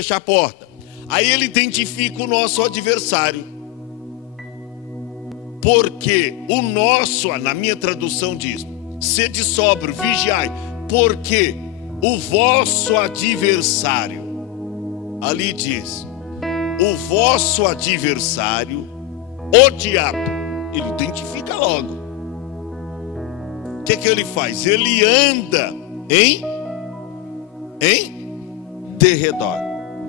fechar a porta. Aí ele identifica o nosso adversário. Porque o nosso, na minha tradução diz, sede sóbrio, vigiai, porque o vosso adversário, ali diz, o vosso adversário, o diabo, ele identifica logo. O que ele faz? Ele anda em derredor.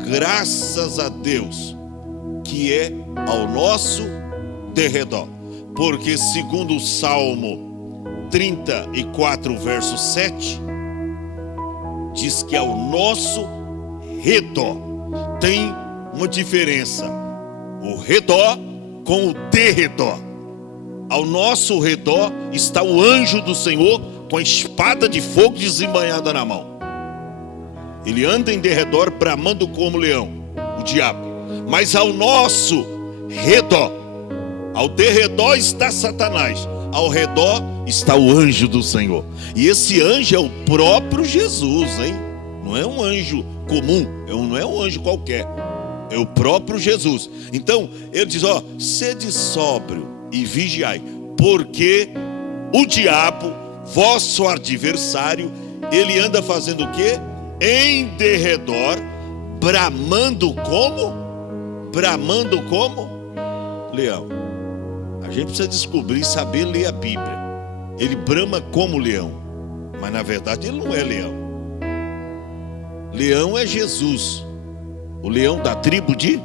Graças a Deus que é ao nosso derredor. Porque segundo o Salmo 34, verso 7, diz que ao nosso redor. Tem uma diferença, o redor com o derredor. Ao nosso redor está o anjo do Senhor com a espada de fogo desembainhada na mão. Ele anda em derredor bramando como leão, o diabo. Mas ao nosso redor, ao derredor está Satanás, ao redor está o anjo do Senhor. E esse anjo é o próprio Jesus, hein? Não é um anjo comum, não é um anjo qualquer, é o próprio Jesus. Então ele diz, sede sóbrio e vigiai, porque o diabo, vosso adversário, ele anda fazendo o quê? Em derredor, bramando como leão. A gente precisa descobrir e saber ler a Bíblia. Ele brama como leão, mas na verdade ele não é leão. Leão é Jesus, o leão da tribo de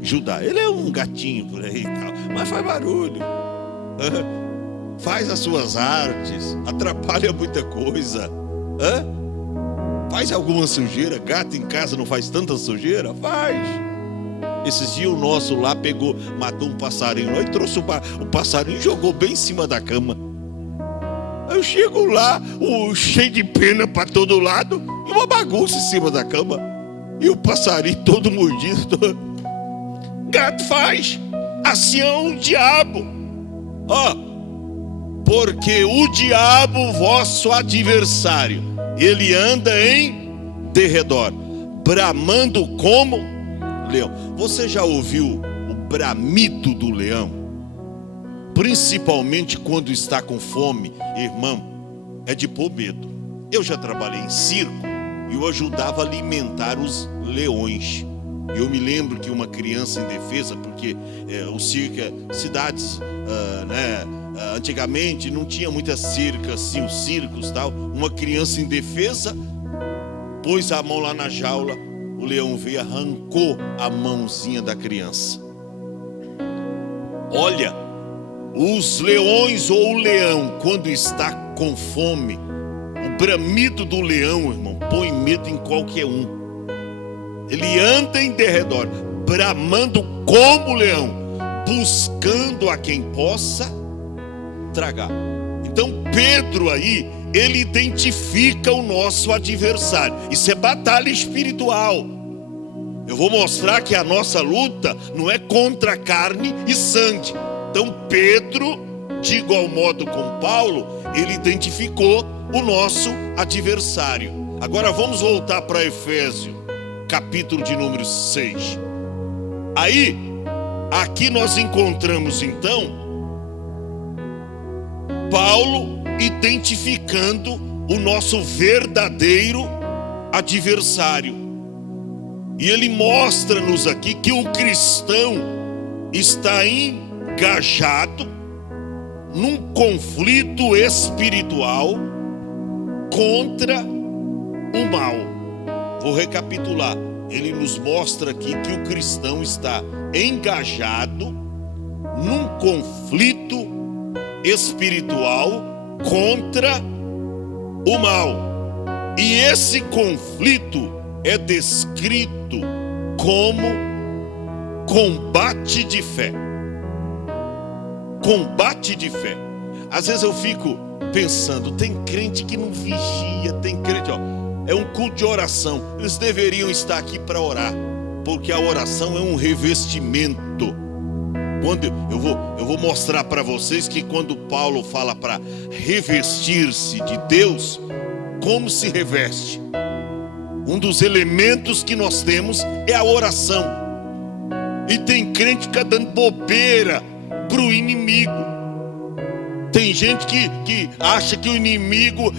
Judá. Ele é um gatinho por aí e tal, mas faz barulho, faz as suas artes, atrapalha muita coisa, faz alguma sujeira. Gato em casa não faz tanta sujeira? Faz. Esses dias o nosso lá matou um passarinho, aí trouxe o passarinho e jogou bem em cima da cama. Aí eu chego lá, cheio de pena para todo lado, e uma bagunça em cima da cama, e o passarinho todo mordido. Gato faz, assim é o diabo. Porque o diabo, vosso adversário, ele anda em derredor, bramando como leão. Você já ouviu o bramido do leão? Principalmente quando está com fome, irmão, é de pôr medo. Eu já trabalhei em circo e eu ajudava a alimentar os leões. Eu me lembro que uma criança indefesa, porque o circo, cidades, antigamente não tinha muitas circas, assim, os circos tal. Uma criança indefesa pôs a mão lá na jaula, o leão veio e arrancou a mãozinha da criança. Olha, os leões ou o leão, quando está com fome, o bramido do leão, irmão, põe medo em qualquer um. Ele anda em derredor, bramando como leão, buscando a quem possa tragar. Então Pedro aí, ele identifica o nosso adversário. Isso é batalha espiritual. Eu vou mostrar que a nossa luta não é contra carne e sangue. Então Pedro, de igual modo com Paulo, ele identificou o nosso adversário. Agora vamos voltar para Efésios, capítulo de número 6. Aí, aqui nós encontramos então Paulo identificando o nosso verdadeiro adversário. E ele mostra-nos aqui que o cristão está engajado num conflito espiritual contra o mal. Vou recapitular. Ele nos mostra aqui que o cristão está engajado num conflito espiritual contra o mal. E esse conflito é descrito como combate de fé. Combate de fé. Às vezes eu fico pensando, tem crente que não vigia, tem crente, é um culto de oração. Eles deveriam estar aqui para orar, porque a oração é um revestimento. Quando eu vou mostrar para vocês que quando Paulo fala para revestir-se de Deus, como se reveste? Um dos elementos que nós temos é a oração. E tem crente que fica dando bobeira para o inimigo. Tem gente que acha que o inimigo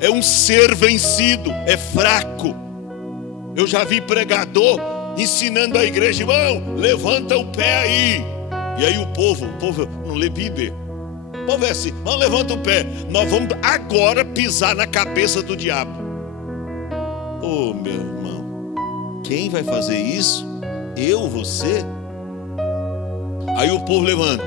é um ser vencido, é fraco. Eu já vi pregador ensinando a igreja: irmão, levanta o pé aí. E aí o povo não lê Bíblia. O povo é assim: não, levanta o pé, nós vamos agora pisar na cabeça do diabo. Ô, meu irmão, quem vai fazer isso? Eu, você? Aí o povo levanta.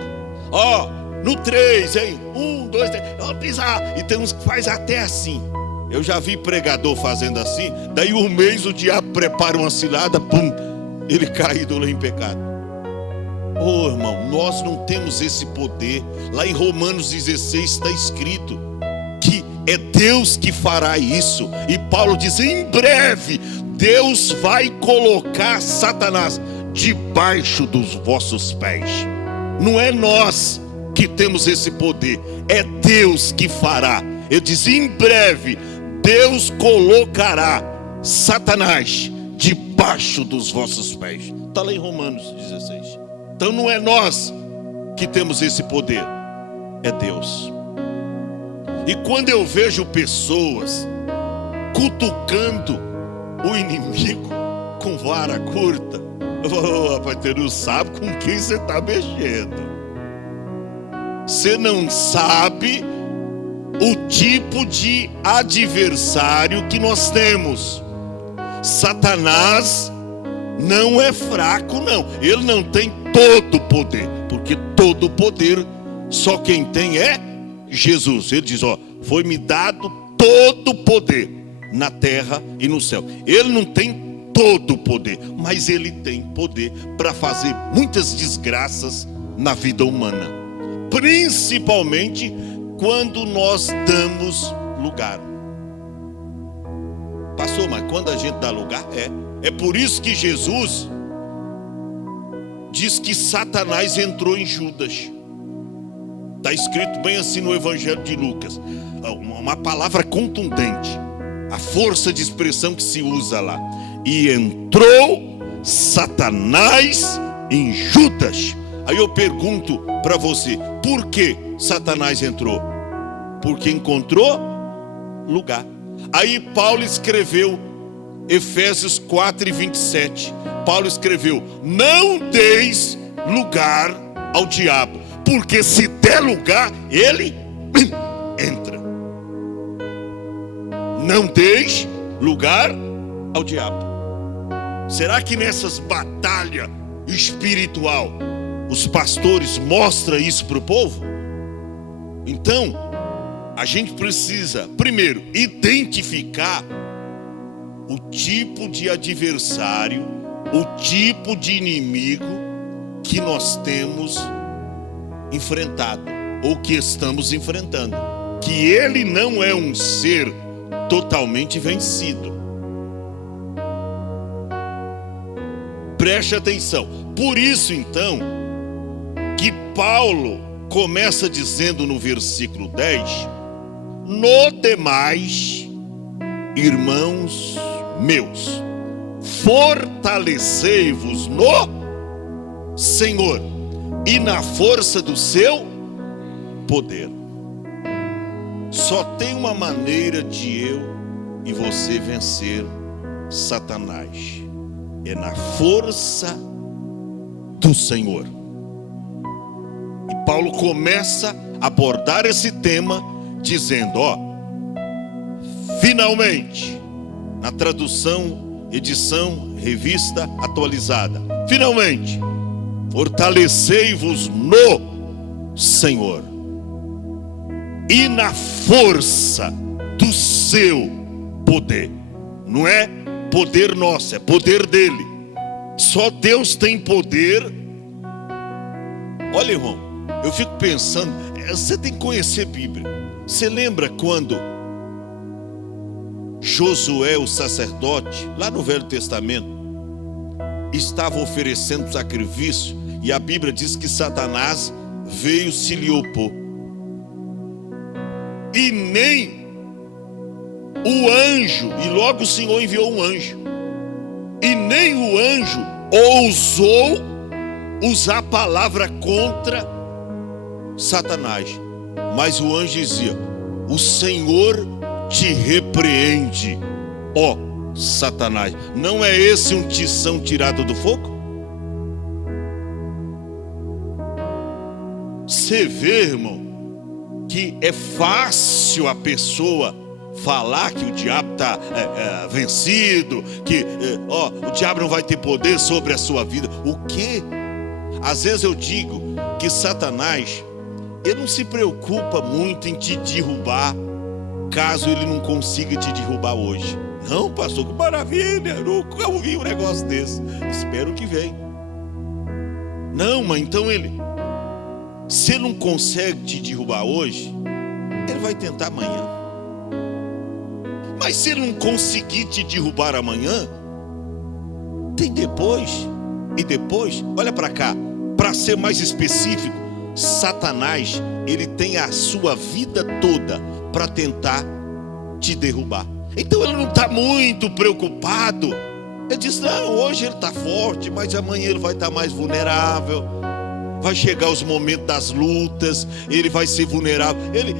Ó, no 3, hein? 1, 2, 3, vamos pisar. E tem uns que faz até assim. Eu já vi pregador fazendo assim. Daí um mês o diabo prepara uma cilada, pum, ele caído lá em pecado. Ô, irmão, nós não temos esse poder. Lá em Romanos 16 está escrito que é Deus que fará isso. E Paulo diz: em breve Deus vai colocar Satanás debaixo dos vossos pés. Não é nós que temos esse poder, é Deus que fará. Ele diz: em breve Deus colocará Satanás debaixo dos vossos pés. Está lá em Romanos 16. Então não é nós que temos esse poder, é Deus. E quando eu vejo pessoas cutucando o inimigo com vara curta, eu falo: rapaz, você não sabe com quem você está mexendo. Você não sabe o tipo de adversário que nós temos. Satanás não é fraco, não. Ele não tem todo o poder, porque todo o poder só quem tem é Jesus. Ele diz: ó, foi-me dado todo o poder na terra e no céu. Ele não tem todo o poder, mas ele tem poder para fazer muitas desgraças na vida humana, principalmente quando nós damos lugar. Pastor, mas quando a gente dá lugar, é por isso que Jesus diz que Satanás entrou em Judas. Está escrito bem assim no Evangelho de Lucas, uma palavra contundente, a força de expressão que se usa lá. E entrou Satanás em Judas. Aí eu pergunto para você: por que Satanás entrou? Porque encontrou lugar. Aí Paulo escreveu Efésios 4:27. Paulo escreveu: não deis lugar ao diabo, porque se der lugar, ele entra. Não deis lugar ao diabo. Será que nessas batalhas espiritual os pastores mostram isso para o povo? Então, a gente precisa, primeiro, identificar o tipo de adversário, o tipo de inimigo que nós temos enfrentado, ou que estamos enfrentando. Que ele não é um ser totalmente vencido. Preste atenção. Por isso, então, que Paulo começa dizendo no versículo 10: no demais, irmãos meus, fortalecei-vos no Senhor e na força do seu poder. Só tem uma maneira de eu e você vencer Satanás: é na força do Senhor. E Paulo começa a abordar esse tema dizendo: ó, finalmente, na tradução, edição, revista atualizada, finalmente, fortalecei-vos no Senhor e na força do seu poder. Não é poder nosso, é poder dele. Só Deus tem poder. Olha, irmão, eu fico pensando, você tem que conhecer a Bíblia. Você lembra quando Josué, o sacerdote, lá no Velho Testamento, estava oferecendo sacrifício, e a Bíblia diz que Satanás veio se lhe opor. E nem o anjo, e logo o Senhor enviou um anjo, e nem o anjo ousou usar a palavra contra Satanás, mas o anjo dizia: o Senhor te repreende, ó Satanás. Não é esse um tição tirado do fogo? Você vê, irmão, que é fácil a pessoa falar que o diabo está vencido, que o diabo não vai ter poder sobre a sua vida. O quê? Às vezes eu digo que Satanás, ele não se preocupa muito em te derrubar, caso ele não consiga te derrubar hoje. Não, pastor, que maravilha, nunca ouvi um negócio desse. Espero que venha. Não, mas então se ele não consegue te derrubar hoje, ele vai tentar amanhã. Mas se ele não conseguir te derrubar amanhã, tem depois. E depois, olha para cá, para ser mais específico, Satanás, ele tem a sua vida toda para tentar te derrubar. Então ele não está muito preocupado. Ele diz: não, hoje ele está forte, mas amanhã ele vai estar mais vulnerável. Vai chegar os momentos das lutas, ele vai ser vulnerável, ele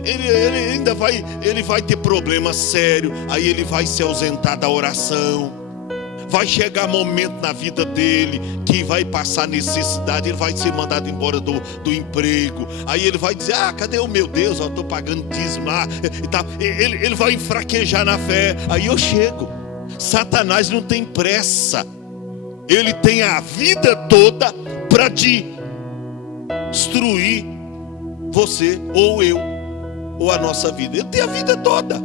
ainda vai ter problema sério, aí ele vai se ausentar da oração. Vai chegar momento na vida dele que vai passar necessidade, ele vai ser mandado embora do emprego. Aí ele vai dizer: cadê o meu Deus? Eu estou pagando dízimo lá e tal. Ele vai enfraquejar na fé. Aí eu chego. Satanás não tem pressa. Ele tem a vida toda para destruir você, ou eu, ou a nossa vida. Ele tem a vida toda.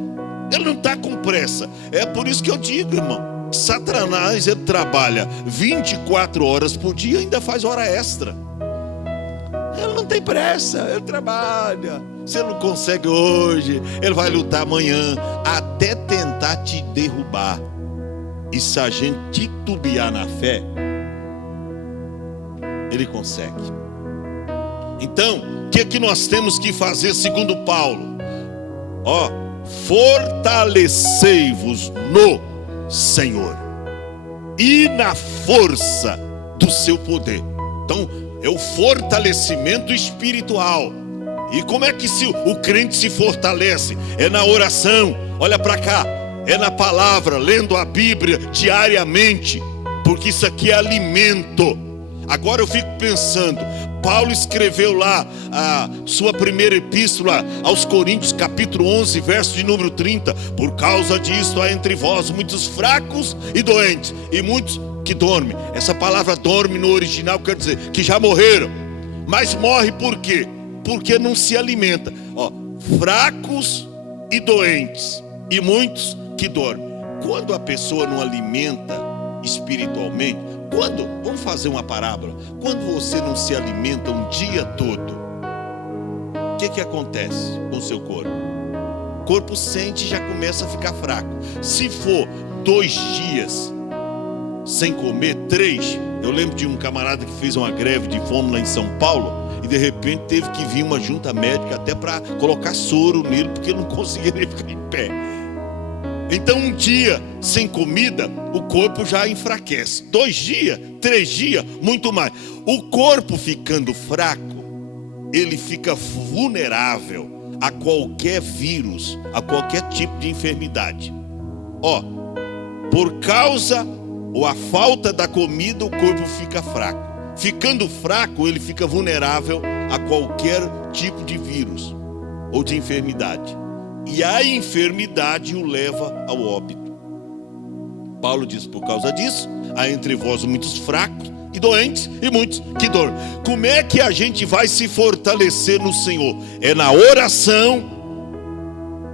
Ele não está com pressa. É por isso que eu digo, irmão, Satanás, ele trabalha 24 horas por dia e ainda faz hora extra. Ele não tem pressa, ele trabalha. Se ele não consegue hoje, ele vai lutar amanhã, até tentar te derrubar. E se a gente titubear na fé, ele consegue. Então, o que é que nós temos que fazer segundo Paulo? Fortalecei-vos no Senhor e na força do seu poder. Então é o fortalecimento espiritual. E como é que o crente se fortalece? É na oração. Olha para cá, é na palavra, lendo a Bíblia diariamente, porque isso aqui é alimento. Agora eu fico pensando, Paulo escreveu lá a sua primeira epístola aos Coríntios, capítulo 11, verso de número 30. Por causa disto há entre vós muitos fracos e doentes, e muitos que dormem. Essa palavra dorme no original quer dizer que já morreram. Mas morre por quê? Porque não se alimenta. Fracos e doentes, e muitos que dormem. Quando a pessoa não alimenta espiritualmente, vamos fazer uma parábola, quando você não se alimenta um dia todo, o que acontece com o seu corpo? O corpo sente e já começa a ficar fraco. Se for 2 dias sem comer, 3, eu lembro de um camarada que fez uma greve de fome lá em São Paulo, e de repente teve que vir uma junta médica até para colocar soro nele, porque ele não conseguia nem ficar em pé. Então 1 dia sem comida, o corpo já enfraquece. 2 dias, 3 dias, muito mais. O corpo ficando fraco, ele fica vulnerável a qualquer vírus, a qualquer tipo de enfermidade. Por causa ou a falta da comida, o corpo fica fraco. Ficando fraco, ele fica vulnerável a qualquer tipo de vírus ou de enfermidade. E a enfermidade o leva ao óbito. Paulo diz: por causa disso, há entre vós muitos fracos e doentes, e muitos que dormem. Como é que a gente vai se fortalecer no Senhor? É na oração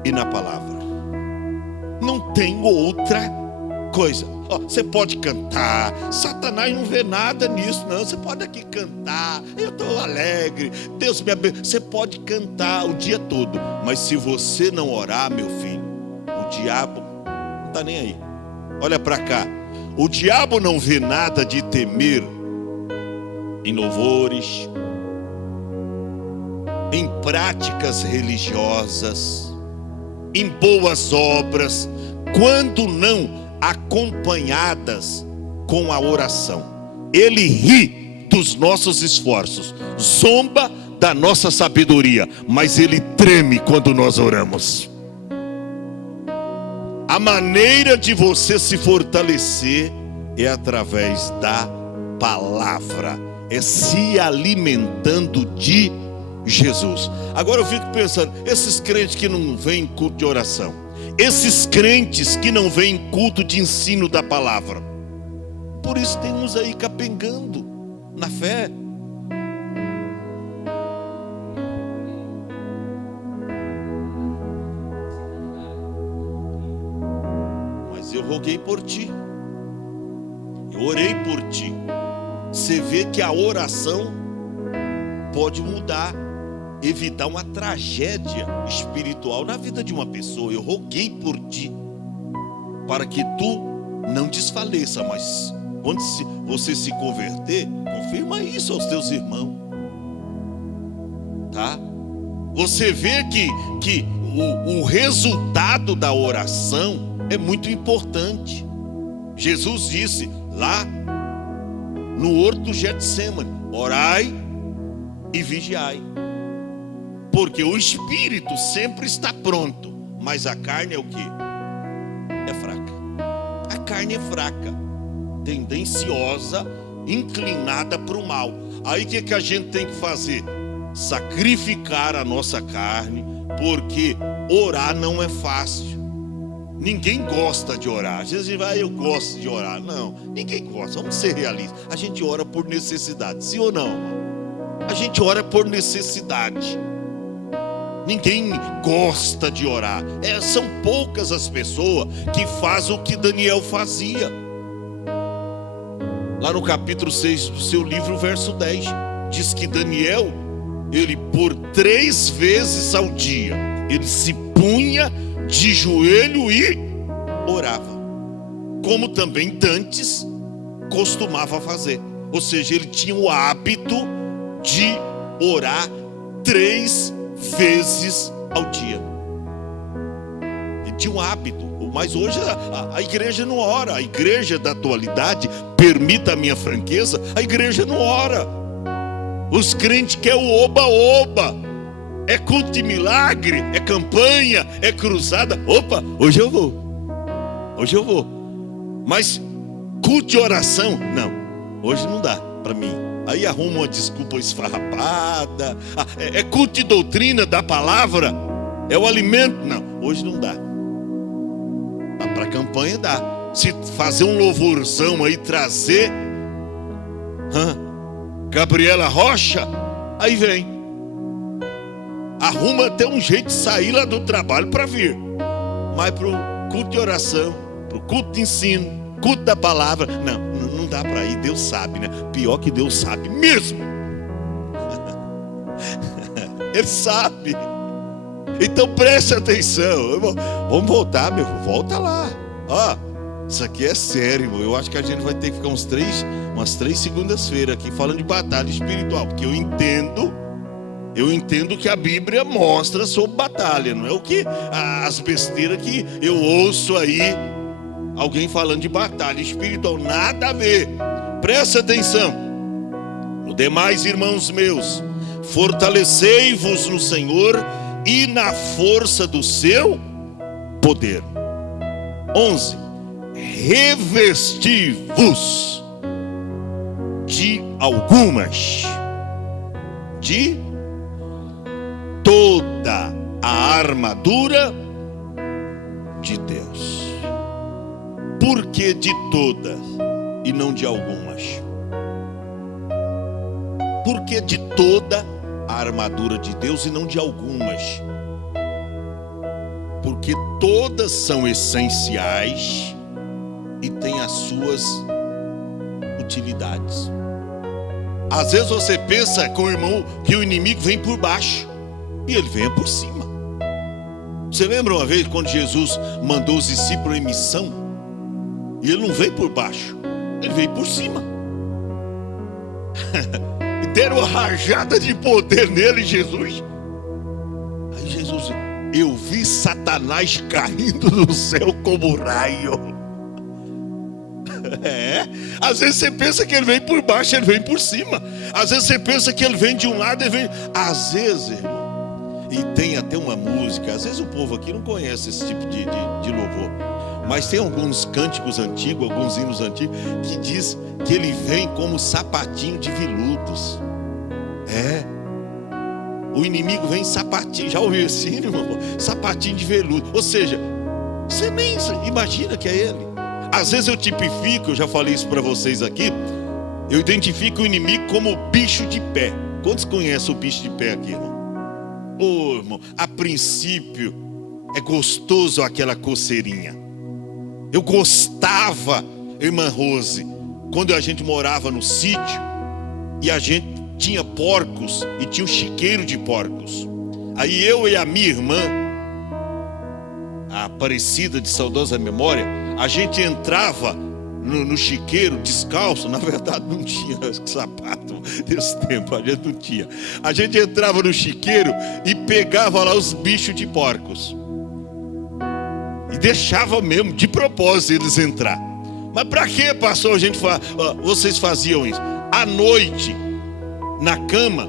e na palavra. Não tem outra coisa. Você pode cantar, Satanás não vê nada nisso, não. Você pode aqui cantar, eu estou alegre, Deus me abençoe. Você pode cantar o dia todo, mas se você não orar, meu filho, o diabo não está nem aí. Olha para cá, o diabo não vê nada de temer em louvores, em práticas religiosas. em boas obras, quando não acompanhadas com a oração. Ele ri dos nossos esforços, zomba da nossa sabedoria, mas ele treme quando nós oramos. A maneira de você se fortalecer é através da palavra, é se alimentando de Jesus. Agora eu fico pensando, esses crentes que não vêm em culto de oração, esses crentes que não vêm em culto de ensino da palavra, por isso tem uns aí capengando na fé. Mas eu roguei por ti, eu orei por ti. Você vê que a oração pode mudar, evitar uma tragédia espiritual na vida de uma pessoa. Eu roguei por ti, para que tu não desfaleça, mas quando você se converter, confirma isso aos teus irmãos, tá? Você vê que o resultado da oração é muito importante. Jesus disse lá no horto do Getsemane: orai e vigiai, porque o espírito sempre está pronto, mas a carne é o quê? É fraca. A carne é fraca, tendenciosa, inclinada para o mal. Aí o que a gente tem que fazer? Sacrificar a nossa carne, porque orar não é fácil. Ninguém gosta de orar. Às vezes vai, eu gosto de orar. Não, ninguém gosta. Vamos ser realistas. A gente ora por necessidade, sim ou não? A gente ora por necessidade. Ninguém gosta de orar. São poucas as pessoas que fazem o que Daniel fazia. Lá no capítulo 6 do seu livro, verso 10, diz que Daniel, ele por 3 vezes ao dia, ele se punha de joelho e orava, como também Dantes costumava fazer. Ou seja, ele tinha o hábito de orar 3 vezes ao dia. Ele tinha um hábito. Mas hoje a igreja não ora. A igreja da atualidade, permita a minha franqueza, a igreja não ora. Os crentes querem o oba-oba. É culto de milagre, é campanha, é cruzada. Opa, hoje eu vou. Mas culto de oração, não. Hoje não dá para mim. Aí arruma uma desculpa esfarrapada. É culto de doutrina da palavra, é o alimento. Não, hoje não dá. Para campanha dá. Se fazer um louvorzão aí, trazer Gabriela Rocha, aí vem. Arruma até um jeito de sair lá do trabalho para vir. Mas para o culto de oração, para o culto de ensino, culto da palavra, não dá para ir. Deus sabe, né? Pior que Deus sabe mesmo. Ele sabe. Então preste atenção. Vamos voltar, meu irmão. Volta lá. Isso aqui é sério, irmão. Eu acho que a gente vai ter que ficar umas 3 segundas-feiras aqui falando de batalha espiritual, porque eu entendo que a Bíblia mostra sobre batalha. Não é o que as besteiras que eu ouço aí alguém falando de batalha espiritual. Nada a ver. Presta atenção. No demais, irmãos meus, fortalecei-vos no Senhor e na força do seu poder. 11. Revesti-vos de toda a armadura de Deus. Por que de todas e não de algumas? Por que de toda a armadura de Deus e não de algumas? Porque todas são essenciais e têm as suas utilidades. Às vezes você pensa com o irmão que o inimigo vem por baixo e ele vem por cima. Você lembra uma vez quando Jesus mandou os discípulos em missão? E ele não veio por baixo, ele veio por cima. E deram uma rajada de poder nele, Jesus. Aí Jesus eu vi Satanás caindo do céu como raio. Às vezes você pensa que ele vem por baixo, ele vem por cima. Às vezes você pensa que ele vem de um lado, ele vem... Às vezes, irmão, e tem até uma música, às vezes o povo aqui não conhece esse tipo de louvor, mas tem alguns cânticos antigos, alguns hinos antigos, que diz que ele vem como sapatinho de veludos. O inimigo vem sapatinho. Já ouviu esse hino, irmão? Sapatinho de veludo. Ou seja, você nem imagina que é ele. Às vezes eu tipifico, eu já falei isso para vocês aqui, eu identifico o inimigo como bicho de pé. Quantos conhecem o bicho de pé aqui, irmão? Irmão, a princípio é gostoso aquela coceirinha. Eu gostava, irmã Rose, quando a gente morava no sítio e a gente tinha porcos e tinha um chiqueiro de porcos. Aí eu e a minha irmã, a Aparecida de saudosa memória, a gente entrava no chiqueiro descalço. Na verdade não tinha sapato desse tempo, a gente não tinha. A gente entrava no chiqueiro e pegava lá os bichos de porcos e deixava mesmo de propósito eles entrar. Mas para que, pastor, vocês faziam isso? À noite, na cama,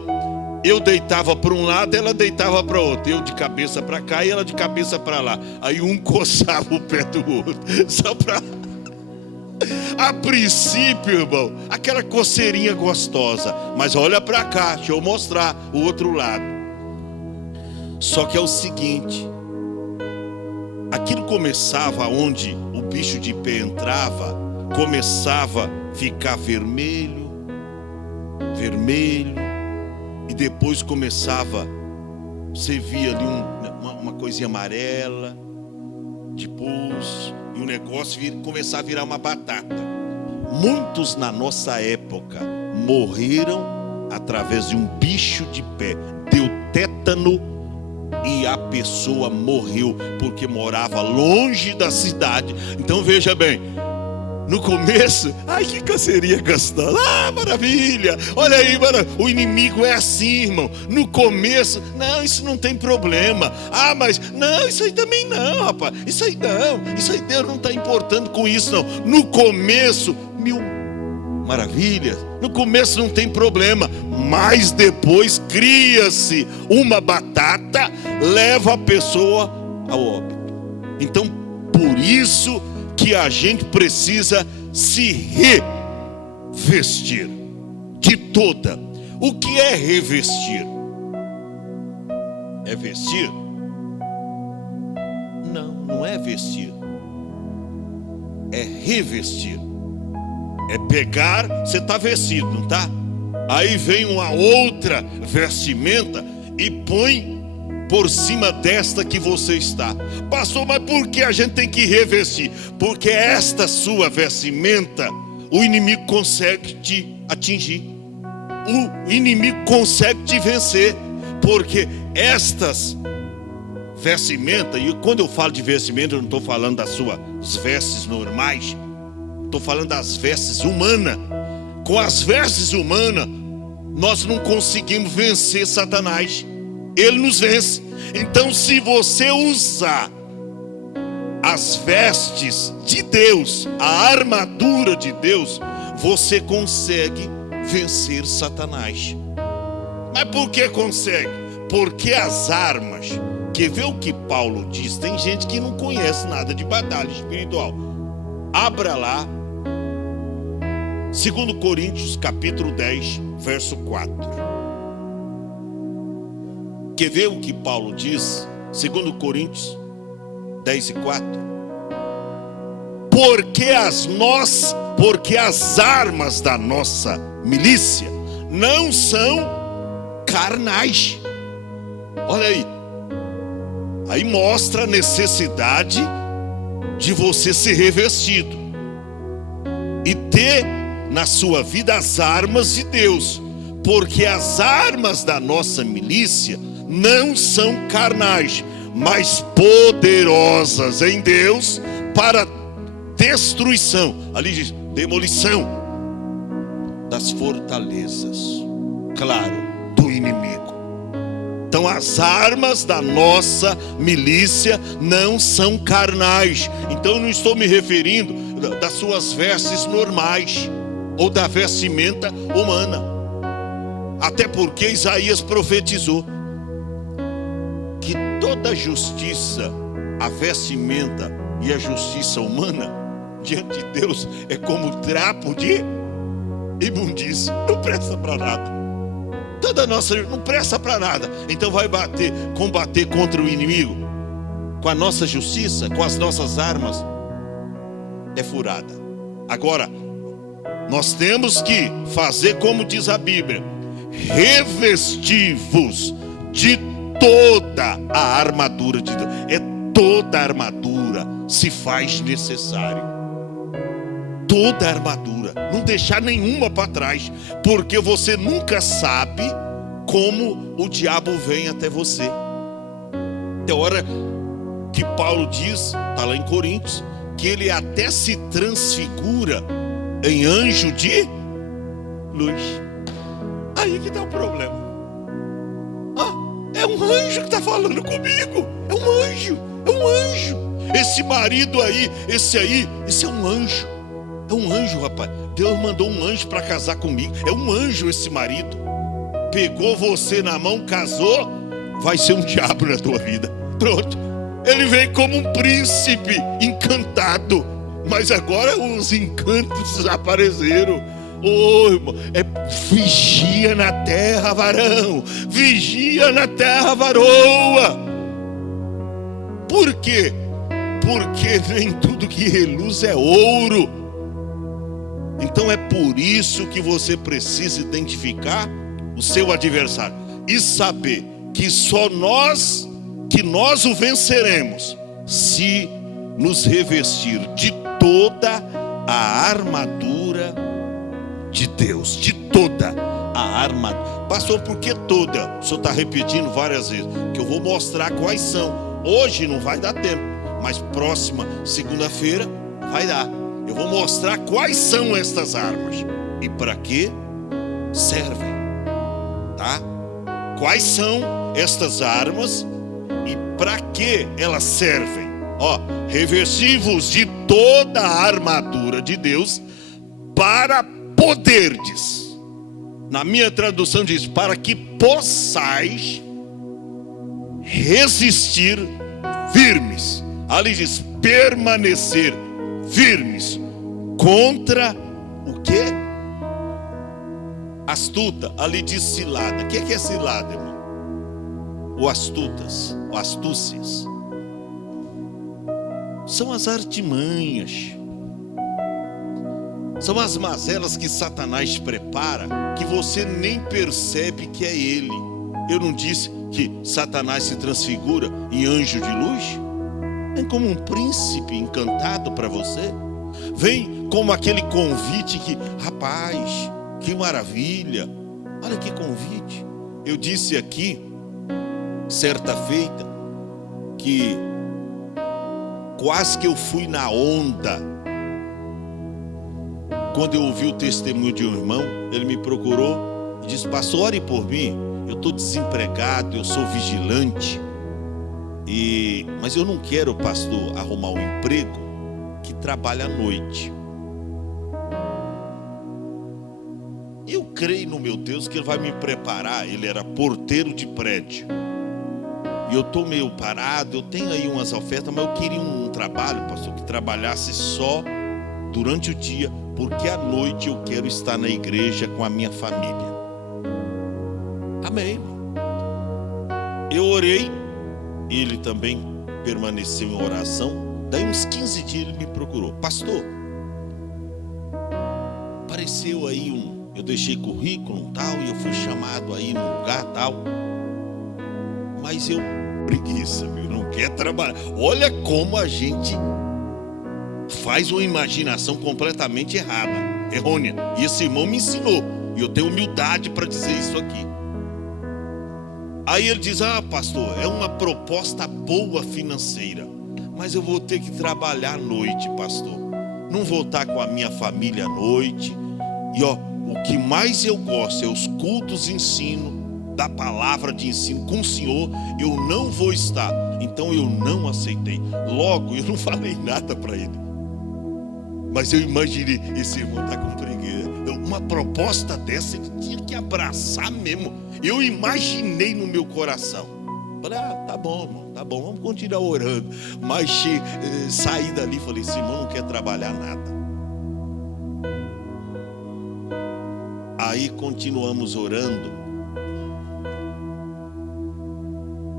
eu deitava para um lado, ela deitava para o outro. Eu de cabeça para cá e ela de cabeça para lá. Aí um coçava o pé do outro. Só para... A princípio, irmão, aquela coceirinha gostosa. Mas olha para cá, deixa eu mostrar o outro lado. Só que é o seguinte, aquilo começava onde o bicho de pé entrava, começava a ficar vermelho, e depois começava, você via ali uma coisinha amarela, depois, e o negócio começava a virar uma batata. Muitos na nossa época morreram através de um bicho de pé. Deu tétano e a pessoa morreu porque morava longe da cidade. Então veja bem, no começo, ai que coceirinha gostosa, maravilha, olha aí, o inimigo é assim, irmão. No começo, não, isso não tem problema. Mas não, isso aí também não, rapaz, isso aí Deus não está importando com isso não. No começo, mil maravilhas, no começo não tem problema, mas depois cria-se uma batata, leva a pessoa ao óbito. Então, por isso que a gente precisa se revestir de toda. O que é revestir? É vestir? Não é vestir. É revestir. É pegar, você está vestido, não está? Aí vem uma outra vestimenta e põe por cima desta que você está. Pastor, mas por que a gente tem que revestir? Porque esta sua vestimenta, o inimigo consegue te atingir. O inimigo consegue te vencer. Porque estas vestimentas, e quando eu falo de vestimenta, eu não estou falando das suas vestes normais, estou falando das vestes humanas. Com as vestes humanas, nós não conseguimos vencer Satanás. Ele nos vence. Então, se você usar as vestes de Deus, a armadura de Deus, você consegue vencer Satanás. Mas por que consegue? Porque as armas, quer ver o que Paulo diz? Tem gente que não conhece nada de batalha espiritual. Abra lá 2 Coríntios capítulo 10, verso 4. Quer ver o que Paulo diz? 2 Coríntios 10 e 4. Porque as armas da nossa milícia não são carnais. Olha aí. Aí mostra a necessidade de você ser revestido e ter na sua vida as armas de Deus. Porque as armas da nossa milícia não são carnais, mas poderosas em Deus para destruição. Ali diz demolição das fortalezas, claro, do inimigo. Então Então as armas da nossa milícia não são carnais. Então eu não estou me referindo das suas vestes normais ou da vestimenta humana. Até porque Isaías profetizou que toda justiça, a vestimenta e a justiça humana diante de Deus é como trapo de imundícia, não presta para nada. Toda nossa não presta para nada. Então vai combater contra o inimigo com a nossa justiça, com as nossas armas, é furada. Agora nós temos que fazer como diz a Bíblia: revestir-vos de toda a armadura de Deus. É toda a armadura se faz necessário. Toda a armadura, não deixar nenhuma para trás, porque você nunca sabe como o diabo vem até você. Tem hora que Paulo diz, está lá em Coríntios, que ele até se transfigura em anjo de luz. Aí que está o problema. É um anjo que está falando comigo. É um anjo. Esse marido aí, esse é um anjo. É um anjo, rapaz. Deus mandou um anjo para casar comigo. É um anjo esse marido. Pegou você na mão, casou, vai ser um diabo na tua vida. Pronto. Ele vem como um príncipe encantado. Mas agora os encantos desapareceram. Irmão, vigia na terra, varão. Vigia na terra, varoa. Por quê? Porque nem tudo que reluz é ouro. Então é por isso que você precisa identificar o seu adversário e saber que só nós o venceremos se nos revestir de toda a armadura de Deus, de toda a armadura. Pastor, por que toda? O senhor está repetindo várias vezes, que eu vou mostrar quais são. Hoje não vai dar tempo, mas próxima segunda-feira vai dar. Eu vou mostrar quais são estas armas e para que servem, tá? Quais são estas armas e para que elas servem? Revesti-vos de toda a armadura de Deus para poderdes. Na minha tradução diz: para que possais resistir firmes. Ali diz permanecer firmes contra o que? Astuta. Ali diz cilada. O que é cilada, irmão? Ou astutas, ou astúcias. São as artimanhas. São as mazelas que Satanás prepara, que você nem percebe que é ele. Eu não disse que Satanás se transfigura em anjo de luz? Vem como um príncipe encantado para você. Vem como aquele convite que, rapaz, que maravilha. Olha que convite. Eu disse aqui, certa feita, que quase que eu fui na onda. Quando eu ouvi o testemunho de um irmão, ele me procurou e disse: pastor, ore por mim. Eu estou desempregado, eu sou vigilante. Mas eu não quero, pastor, arrumar um emprego que trabalha à noite. Eu creio no meu Deus que Ele vai me preparar. Ele era porteiro de prédio. E eu estou meio parado, eu tenho aí umas ofertas, mas eu queria um trabalho, pastor, que trabalhasse só durante o dia, porque à noite eu quero estar na igreja com a minha família. Amém. Eu orei, ele também permaneceu em oração. Daí uns 15 dias ele me procurou: pastor, apareceu aí eu deixei currículo tal, e eu fui chamado aí num lugar tal, mas eu preguiça, meu, não quer trabalhar. Olha como a gente faz uma imaginação completamente errônea. E esse irmão me ensinou, e eu tenho humildade para dizer isso aqui. Aí ele diz: pastor, é uma proposta boa financeira, mas eu vou ter que trabalhar à noite, pastor. Não vou estar com a minha família à noite. E o que mais eu gosto é os cultos de ensino da palavra de ensino com o Senhor, eu não vou estar. Então eu não aceitei. Logo, eu não falei nada para ele. Mas eu imaginei, esse irmão está com preguiça. Uma proposta dessa ele tinha que abraçar mesmo. Eu imaginei no meu coração. Falei, tá bom, irmão, tá bom, vamos continuar orando. Mas saí dali e falei, esse irmão não quer trabalhar nada. Aí continuamos orando.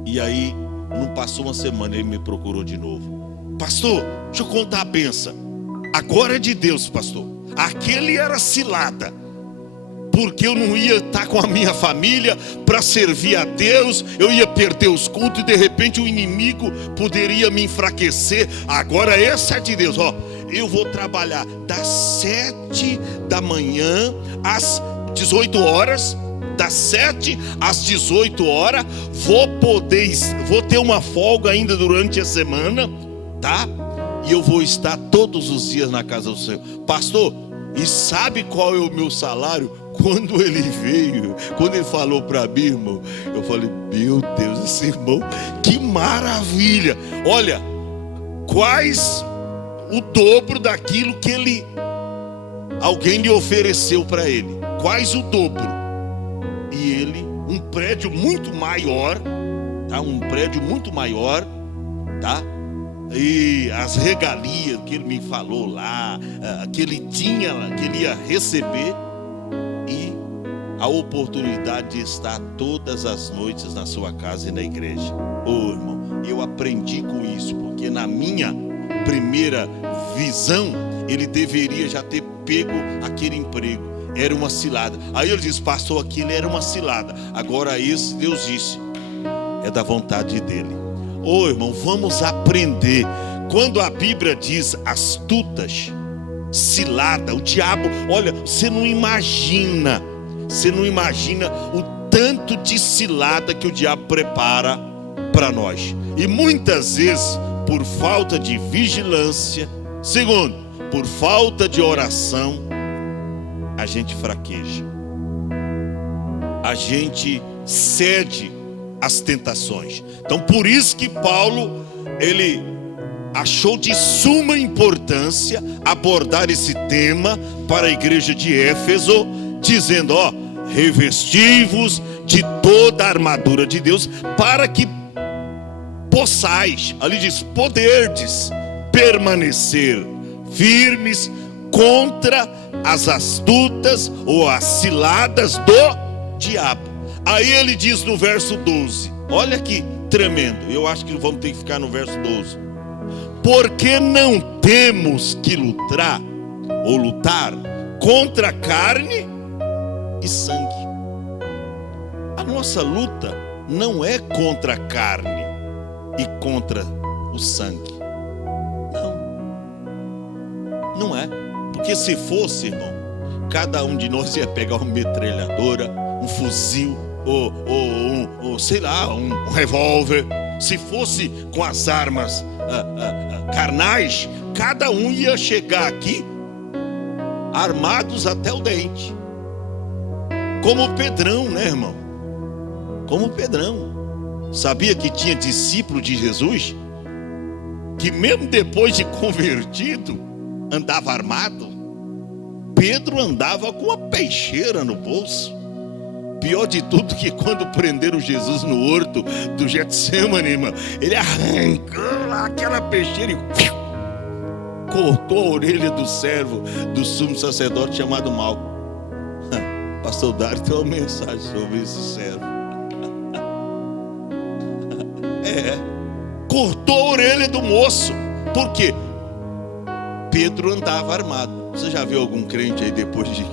E aí, não passou uma semana, ele me procurou de novo. Pastor, deixa eu contar a benção. Agora é de Deus, pastor. Aquele era cilada. Porque eu não ia estar com a minha família para servir a Deus. Eu ia perder os cultos e de repente o inimigo poderia me enfraquecer. Agora esse é de Deus. Eu vou trabalhar das 7 da manhã às 18 horas. Das 7 às 18 horas. Vou ter uma folga ainda durante a semana, tá? E eu vou estar todos os dias na casa do Senhor. Pastor, e sabe qual é o meu salário? Quando ele veio, quando ele falou para mim, irmão, eu falei, meu Deus, esse irmão, que maravilha. Olha, quais o dobro daquilo que alguém lhe ofereceu para ele. Quais o dobro? E ele, um prédio muito maior, tá? Um prédio muito maior, tá? E as regalias que ele me falou lá, que ele tinha, que ele ia receber, e a oportunidade de estar todas as noites na sua casa e na igreja. Irmão, eu aprendi com isso, porque na minha primeira visão, ele deveria já ter pego aquele emprego. Era uma cilada. Aí ele disse, pastor, aquilo era uma cilada. Agora esse, Deus disse, é da vontade dele. Irmão, vamos aprender. Quando a Bíblia diz astutas, cilada, o diabo, olha, você não imagina o tanto de cilada que o diabo prepara para nós. E muitas vezes, por falta de vigilância, segundo, por falta de oração, a gente fraqueja. A gente cede às tentações. Então, por isso que Paulo, ele achou de suma importância abordar esse tema para a igreja de Éfeso, dizendo, revesti-vos de toda a armadura de Deus, para que possais, ali diz, poderdes permanecer firmes contra as astutas ou as ciladas do diabo. Aí ele diz no verso 12, olha que tremendo, eu acho que vamos ter que ficar no verso 12. Porque não temos que lutar contra carne e sangue. A nossa luta não é contra a carne e contra o sangue. Não é. Porque se fosse, irmão, cada um de nós ia pegar uma metralhadora, um fuzil, ou sei lá, um revólver. Se fosse com as armas carnais, cada um ia chegar aqui armados até o dente. Como Pedrão, né, irmão? Como Pedrão. Sabia que tinha discípulo de Jesus que mesmo depois de convertido andava armado? Pedro andava com uma peixeira no bolso. Pior de tudo que quando prenderam Jesus no horto do Getsemane, irmão, ele arrancou lá aquela peixeira e cortou a orelha do servo do sumo sacerdote chamado Malco. Pastor Dário tem uma mensagem sobre esse servo. Cortou a orelha do moço. Por quê? Pedro andava armado. Você já viu algum crente aí depois de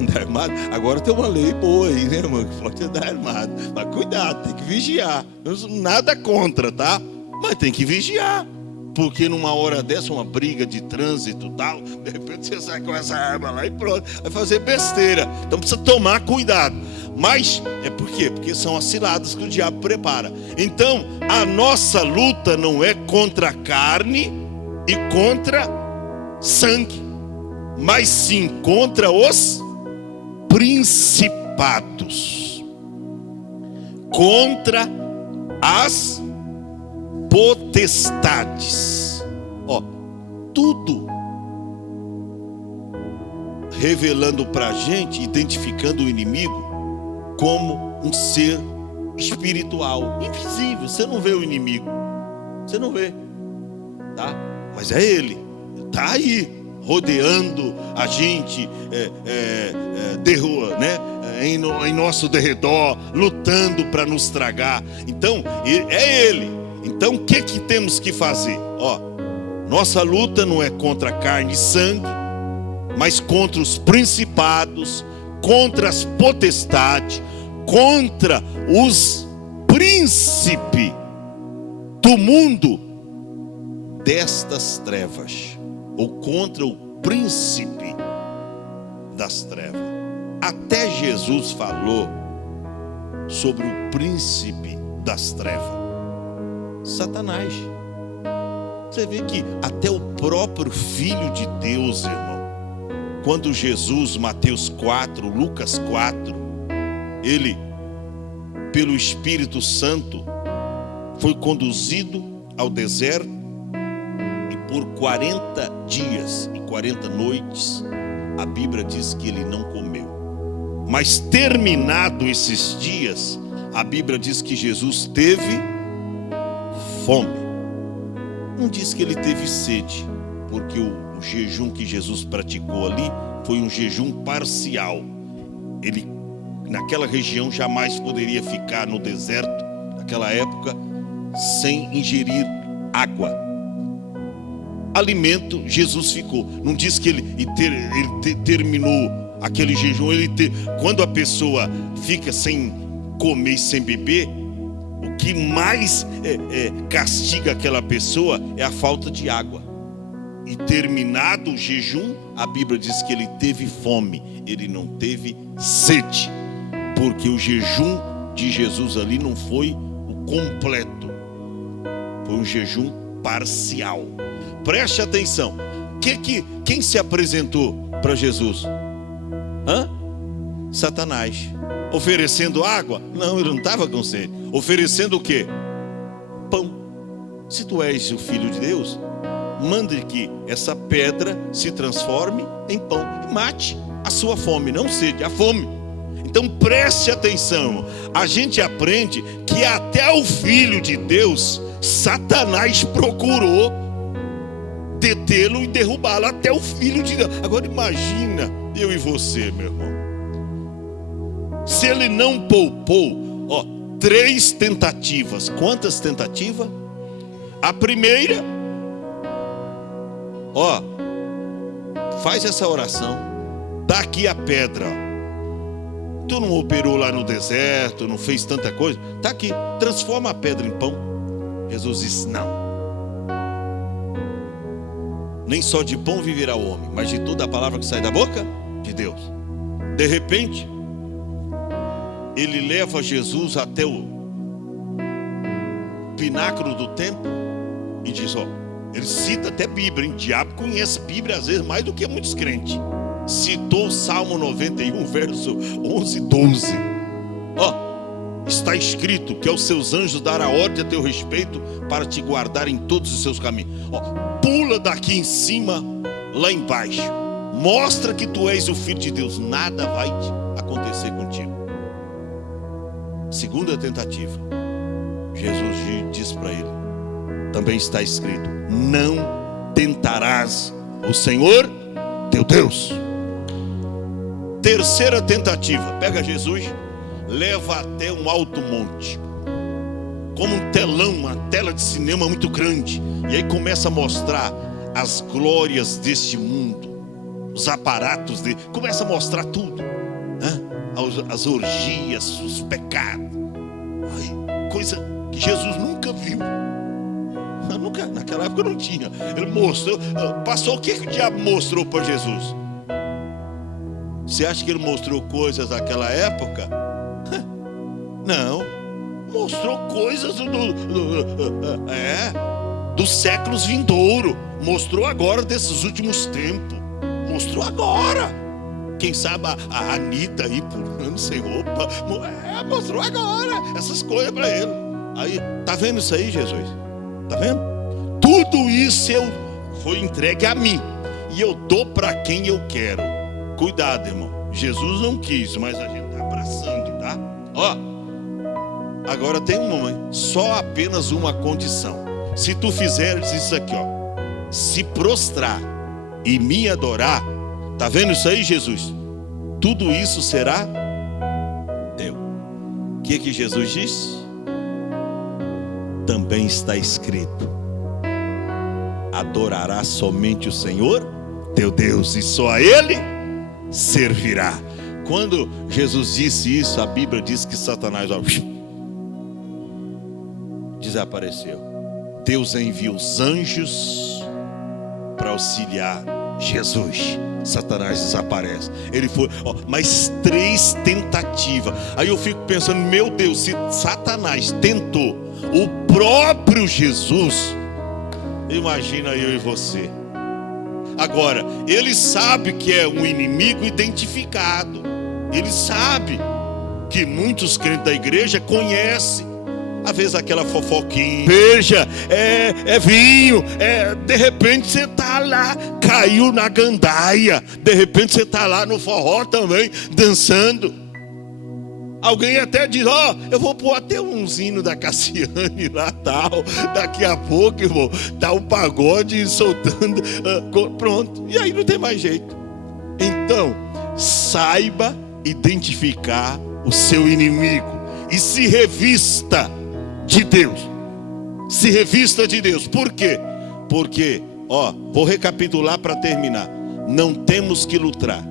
andar armado? Agora tem uma lei boa aí, né, irmão? Que pode andar armado. Mas cuidado, tem que vigiar. Nada contra, tá? Mas tem que vigiar. Porque numa hora dessa, uma briga de trânsito e tal, de repente você sai com essa arma lá e pronto, vai fazer besteira. Então precisa tomar cuidado. Mas é por quê? Porque são as ciladas que o diabo prepara. Então a nossa luta não é contra a carne e contra sangue, mas sim contra os principados. contra as potestades. Ó, tudo revelando para a gente, identificando o inimigo como um ser espiritual, invisível. Você não vê o inimigo, você não vê, tá? Mas é ele, tá aí, rodeando a gente, em nosso derredor, lutando para nos tragar. Então, é ele. Então, o que temos que fazer? Ó, nossa luta não é contra carne e sangue, mas contra os principados, contra as potestades, contra os príncipes do mundo destas trevas, ou contra o príncipe das trevas. Até Jesus falou sobre o príncipe das trevas, Satanás. Você vê que até o próprio Filho de Deus, irmão, quando Jesus, Mateus 4, Lucas 4, ele, pelo Espírito Santo, foi conduzido ao deserto, e por 40 dias e 40 noites, a Bíblia diz que ele não comeu. Mas terminado esses dias, a Bíblia diz que Jesus teve fome. Não diz que ele teve sede, porque o jejum que Jesus praticou ali foi um jejum parcial. Ele, naquela região, jamais poderia ficar no deserto, naquela época, sem ingerir água. Alimento, Jesus ficou. Não diz que ele terminou aquele jejum. Quando a pessoa fica sem comer e sem beber, o que mais castiga aquela pessoa é a falta de água. E terminado o jejum, a Bíblia diz que ele teve fome, ele não teve sede, porque o jejum de Jesus ali não foi o completo, foi um jejum parcial. Preste atenção. Quem se apresentou para Jesus? Satanás. Oferecendo água? Não, ele não estava com sede. Oferecendo o quê? Pão. Se tu és o Filho de Deus, mande que essa pedra se transforme em pão e mate a sua fome, não sede, a fome. Então preste atenção. A gente aprende que até o Filho de Deus, Satanás procurou detê-lo e derrubá-lo. Até o Filho de Deus. Agora imagina eu e você, meu irmão. Se ele não poupou, 3 tentativas. Quantas tentativas? A primeira, faz essa oração. Dá aqui a pedra. Tu não operou lá no deserto, não fez tanta coisa? Tá aqui, transforma a pedra em pão. Jesus disse: não. Nem só de pão viverá o homem, mas de toda a palavra que sai da boca de Deus. De repente, ele leva Jesus até o pináculo do templo e diz: ele cita até Bíblia, hein? Diabo conhece Bíblia às vezes mais do que muitos crentes. Citou o Salmo 91, verso 11 e 12. Está escrito que aos seus anjos dará ordem a teu respeito para te guardar em todos os seus caminhos. Pula daqui em cima, lá embaixo. Mostra que tu és o Filho de Deus. Nada vai acontecer contigo. Segunda tentativa, Jesus diz para ele: também está escrito: não tentarás o Senhor teu Deus. Terceira tentativa, pega Jesus, leva até um alto monte, como um telão, uma tela de cinema muito grande, e aí começa a mostrar as glórias deste mundo, os aparatos dele, começa a mostrar tudo, as orgias, os pecados, coisa que Jesus nunca viu. Naquela época não tinha. Ele mostrou, passou o que o diabo mostrou para Jesus? Você acha que ele mostrou coisas daquela época? Não, mostrou coisas dos séculos vindouros. Mostrou agora desses últimos tempos. Mostrou agora. Quem sabe a Anitta aí pulando sem roupa, mostrou agora essas coisas para ele. Aí, tá vendo isso aí, Jesus? Tá vendo? Tudo isso foi entregue a mim, e eu dou para quem eu quero. Cuidado, irmão. Jesus não quis, mas a gente tá abraçando, tá? Ó, agora tem só apenas uma condição. Se tu fizeres isso aqui, ó, se prostrar e me adorar, tá vendo isso aí, Jesus? Tudo isso será teu. O que Jesus disse? Também está escrito: adorarás somente o Senhor teu Deus, e só a Ele servirá. Quando Jesus disse isso, a Bíblia diz que Satanás desapareceu. Deus enviou os anjos para auxiliar Jesus. Satanás desaparece. Ele foi, mais 3 tentativas. Aí eu fico pensando, meu Deus, se Satanás tentou o próprio Jesus, imagina eu e você. Agora, ele sabe que é um inimigo identificado. Ele sabe que muitos crentes da igreja conhecem. Às vezes aquela fofoquinha, veja, é vinho, de repente você está lá, caiu na gandaia, de repente você está lá no forró também, dançando. Alguém até diz, eu vou pôr até um hino da Cassiane lá, tal, daqui a pouco eu vou dar um pagode soltando, pronto, e aí não tem mais jeito. Então, saiba identificar o seu inimigo e se revista de Deus. Se revista de Deus. Por quê? Porque, vou recapitular para terminar. Não temos que lutar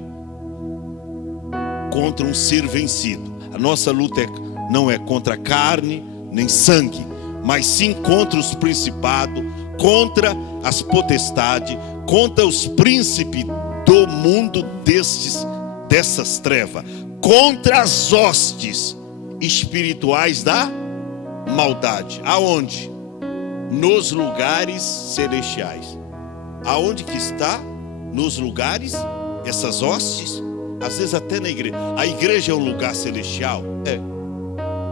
contra um ser vencido. A nossa luta não é contra carne nem sangue, mas sim contra os principados, contra as potestades, contra os príncipes do mundo dessas trevas, contra as hostes espirituais da maldade. Aonde? Nos lugares celestiais. Aonde que está? Nos lugares, essas hostes. Às vezes até na igreja. A igreja é um lugar celestial?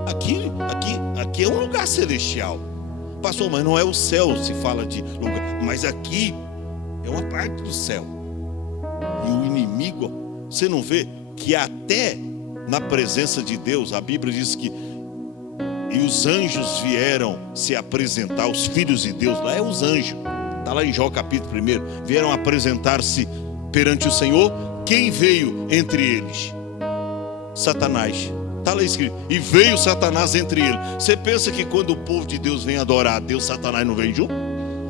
Aqui é um lugar celestial. Pastor, mas não é o céu, se fala de lugar. Mas aqui é uma parte do céu. E o inimigo, você não vê que até na presença de Deus, a Bíblia diz que e os anjos vieram se apresentar, os filhos de Deus, lá é os anjos, está lá em Jó capítulo 1, vieram apresentar-se perante o Senhor. Quem veio entre eles? Satanás. Está lá escrito, e veio Satanás entre eles. Você pensa que quando o povo de Deus vem adorar a Deus, Satanás não vem junto?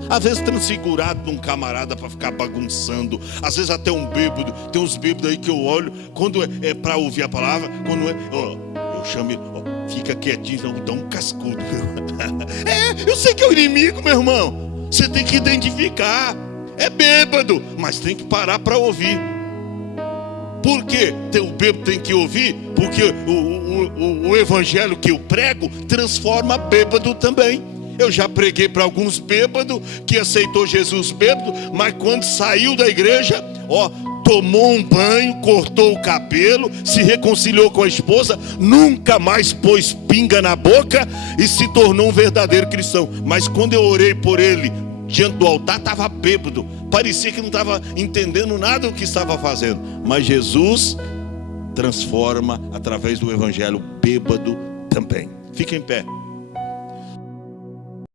Às vezes transfigurado num camarada para ficar bagunçando, às vezes até um bêbado. Tem uns bêbados aí que eu olho, quando é para ouvir a palavra, quando eu chamo ele, fica quietinho, não dá um cascudo. Eu sei que é o inimigo, meu irmão. Você tem que identificar. É bêbado, mas tem que parar para ouvir. Por quê? O bêbado tem que ouvir, porque o evangelho que eu prego transforma bêbado também. Eu já preguei para alguns bêbados que aceitou Jesus bêbado, mas quando saiu da igreja, tomou um banho, cortou o cabelo, se reconciliou com a esposa, nunca mais pôs pinga na boca e se tornou um verdadeiro cristão. Mas quando eu orei por ele diante do altar, estava bêbado, parecia que não estava entendendo nada do que estava fazendo. Mas Jesus transforma através do evangelho bêbado também. Fica em pé.